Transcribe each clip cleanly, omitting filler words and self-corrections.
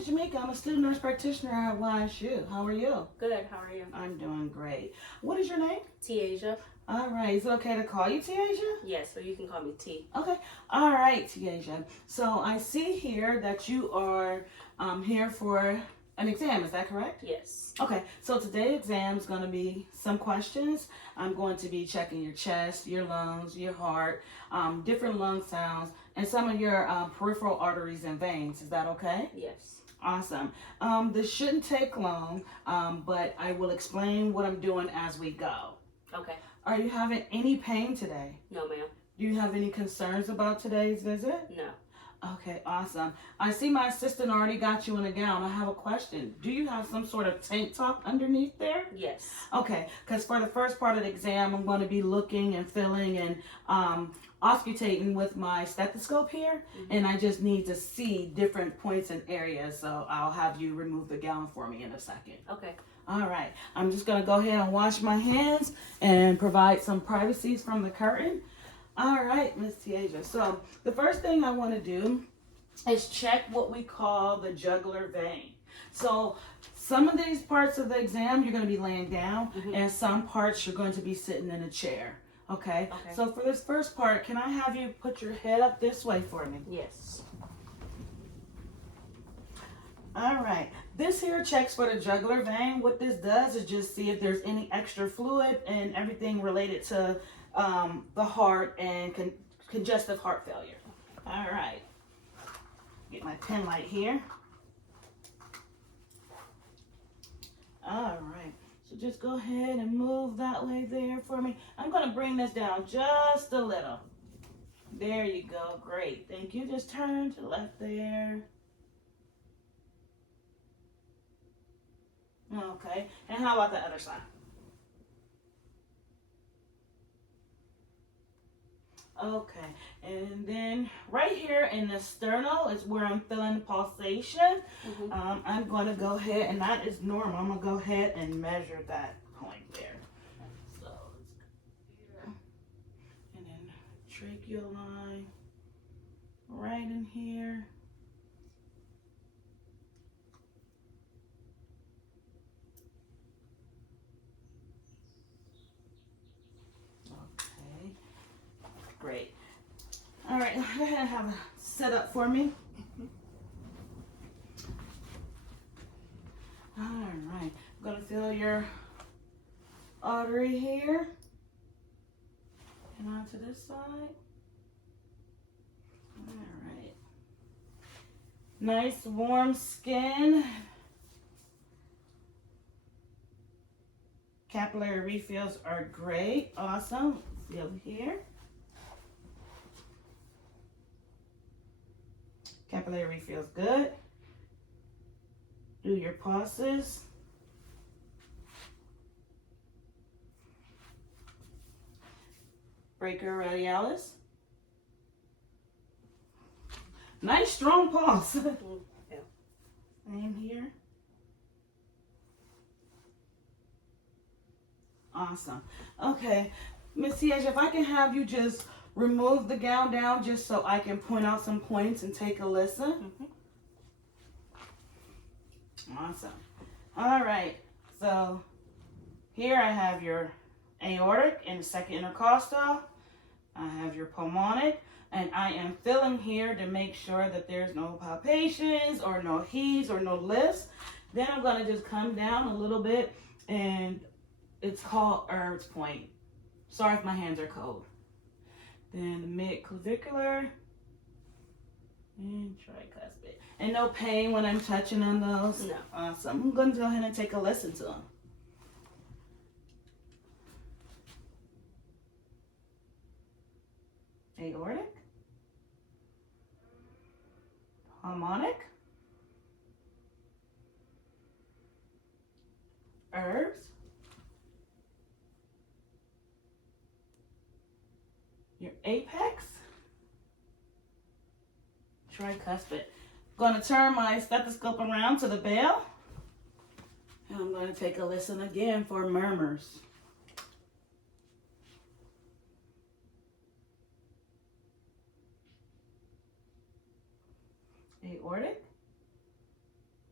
is Jamaica. I'm a student nurse practitioner at YSU. How are you? Good. How are you? I'm doing great. What is your name? Tiasia. All right. Is it okay to call you Tiasia? Yes, so you can call me T. Okay. All right, Tiasia. So I see here that you are here for an exam. Is that correct? Yes. Okay. So today's exam is going to be some questions. I'm going to be checking your chest, your lungs, your heart, different lung sounds, and some of your peripheral arteries and veins. Is that okay? Yes. Awesome. This shouldn't take long, but I will explain what I'm doing as we go. Okay. Are you having any pain today? No, ma'am. Do you have any concerns about today's visit? No. Okay, awesome. I see my assistant already got you in a gown. I have a question. Do you have some sort of tank top underneath there? Yes. Okay, because for the first part of the exam, I'm going to be looking and feeling and auscultating with my stethoscope here, and I just need to see different points and areas, so I'll have you remove the gown for me in a second. Okay. All right, I'm just going to go ahead and wash my hands and provide some privacies from the curtain. All right, Miss Tiasia. So the first thing I want to do is check what we call the jugular vein. So some of these parts of the exam you're going to be laying down, and some parts you're going to be sitting in a chair. Okay? Okay. So for this first part, can I have you put your head up this way for me? Yes. All right. This here checks for the jugular vein. What this does is just see if there's any extra fluid and everything related to the heart and congestive heart failure. All right. Get my pen light here. All right. So just go ahead and move that way there for me. I'm going to bring this down just a little. There you go. Great. Thank you. Just turn to the left there. Okay. And how about the other side? Okay, and then right here in the sternum is where I'm feeling the pulsation. I'm going to go ahead, and that is normal. I'm going to go ahead and measure that point there. So let's go here. And then tracheal line right in here. Okay, great. All right, go ahead and have a set up for me. All right, I'm gonna feel your artery here and onto this side. All right, nice warm skin. Capillary refills are great, awesome. Feel here. Capillary feels good. Do your pulses. Brachioradialis. Nice strong pulse. Yeah. Same here. Awesome. Okay, Miss Tiasia, if I can have you just remove the gown down just so I can point out some points and take a listen. Awesome. All right. So here I have your aortic and second intercostal. I have your pulmonic, and I am feeling here to make sure that there's no palpations or no heaves or no lifts. Then I'm going to just come down a little bit, and it's called Erb's point. Sorry if my hands are cold. Then the mid-clavicular and tricuspid. And no pain when I'm touching on those? No. Awesome. I'm going to go ahead and take a listen to them. Aortic. Harmonic. Herbs. Your apex. Tricuspid. Going to turn my stethoscope around to the bell. And I'm going to take a listen again for murmurs. Aortic.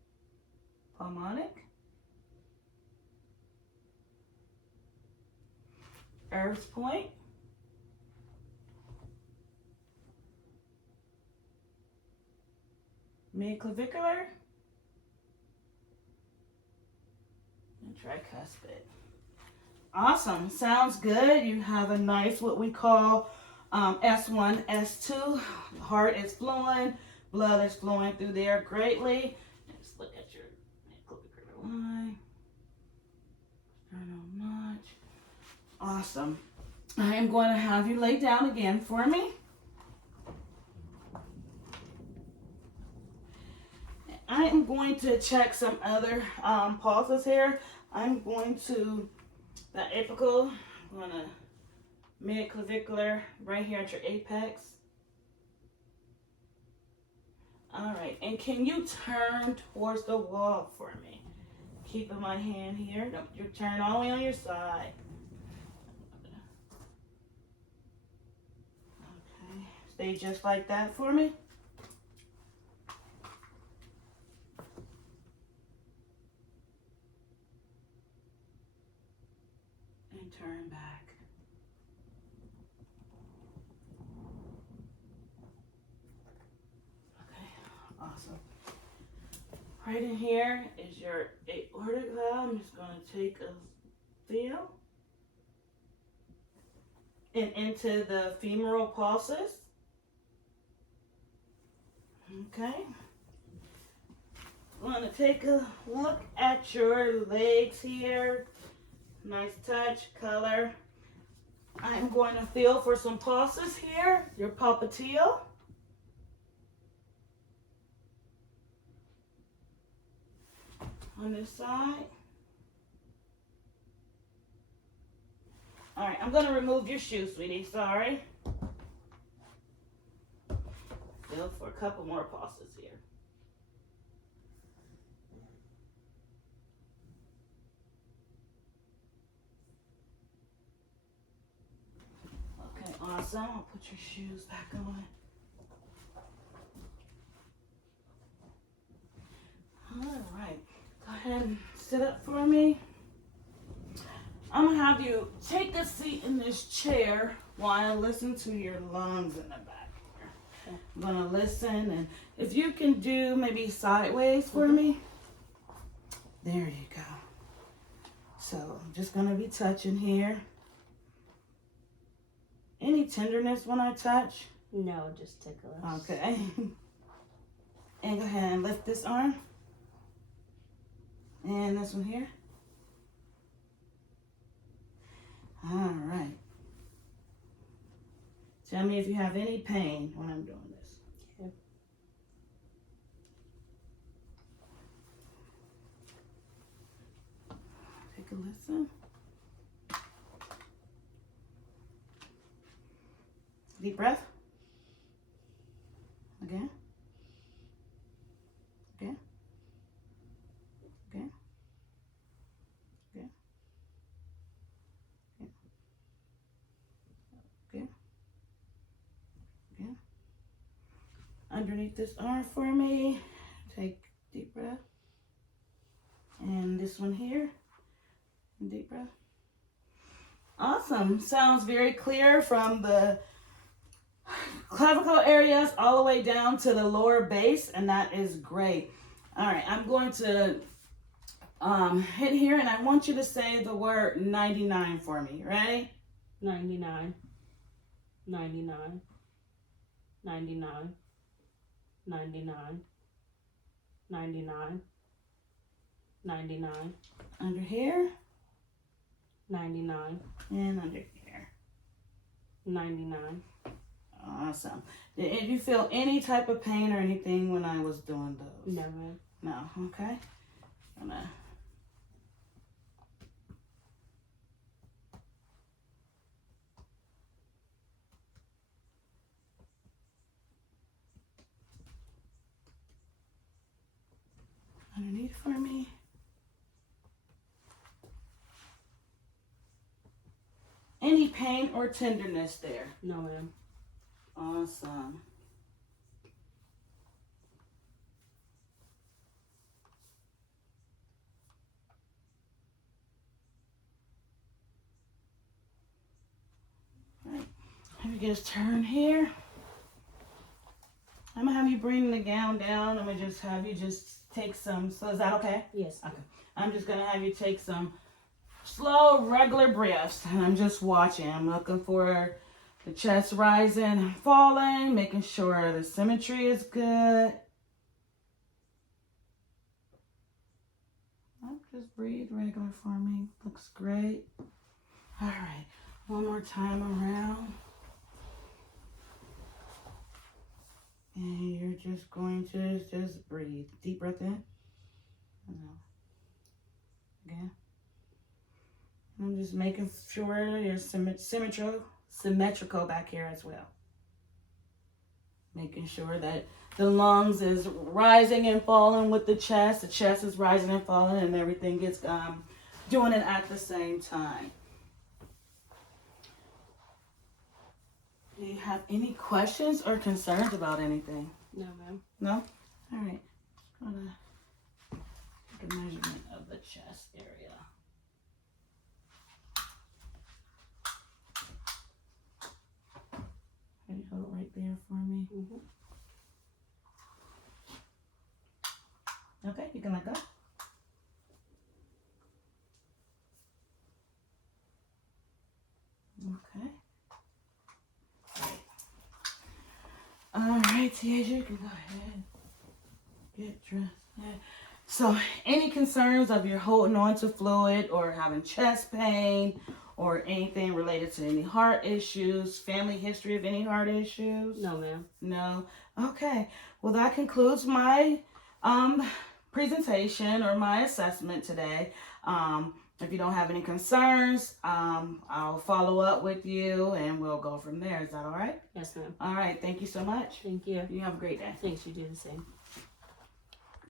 Pulmonic, Earth Point, Midclavicular, and Tricuspid. Awesome. Sounds good. You have a nice, what we call S1, S2. Heart is flowing. Blood is flowing through there greatly. Let's look at your midclavicular line. Sternal notch. Awesome. I am going to have you lay down again for me. I am going to check some other pulses here. I'm going to the apical, I'm going to midclavicular right here at your apex. All right, and can you turn towards the wall for me? Keeping my hand here. Don't you turn all the way on your side. Okay, stay just like that for me. And turn back. Awesome. Right in here is your aortic valve. I'm just going to take a feel and into the femoral pulses. Okay. I'm going to take a look at your legs here. Nice touch, color. I'm going to feel for some pulses here. Your popliteal. On this side. All right, I'm going to remove your shoe, sweetie. Sorry. Feel for a couple more pulses here. Okay, awesome. I'll put your shoes back on. All right. Go ahead and sit up for me. I'm going to have you take a seat in this chair while I listen to your lungs in the back here. I'm going to listen, and if you can do maybe sideways for me. There you go. So I'm just going to be touching here. Any tenderness when I touch? No, just ticklish. Okay. And go ahead and lift this arm. And this one here. All right. Tell me if you have any pain when I'm doing this. Okay. Take a listen. Deep breath. Again. Again. Again. Again. Again. Again. Underneath this arm for me. Take deep breath. And this one here. Deep breath. Awesome. Sounds very clear from the clavicle areas all the way down to the lower base, and that is great. All right, I'm going to hit here, and I want you to say the word 99 for me. Ready? 99, 99, 99, 99, 99, 99, Under here 99, and under here. 99. Awesome. Did you feel any type of pain or anything when I was doing those? No, ma'am. No. Okay. Gonna underneath for me. Any pain or tenderness there? No, ma'am. Awesome. you just turn here. I'm gonna have you bring the gown down. I'm gonna just have you just take some. So is that okay? Yes. Okay. I'm just gonna have you take some slow, regular breaths, and I'm just watching. I'm looking for the chest rising and falling, making sure the symmetry is good. Just breathe regular for me. Looks great. All right, one more time around. And you're just going to just breathe. Deep breath in. Again. I'm just making sure you're symmetrical back here as well. Making sure that the lungs is rising and falling with the chest is rising and falling, and everything gets doing it at the same time. Do you have any questions or concerns about anything? No, ma'am. No? All right. Just gonna take a measurement of the chest area. Can you hold it right there for me? Mm-hmm. Okay, you can let go. Okay. All right, Tiaja, you can go ahead. Get dressed. Yeah. So, any concerns of your holding on to fluid or having chest pain or anything related to any heart issues, family history of any heart issues? No, ma'am. No? Okay. Well, that concludes my presentation or my assessment today. If you don't have any concerns, I'll follow up with you and we'll go from there. Is that all right? Yes, ma'am. All right. Thank you so much. Thank you. You have a great day. Thanks, you do the same.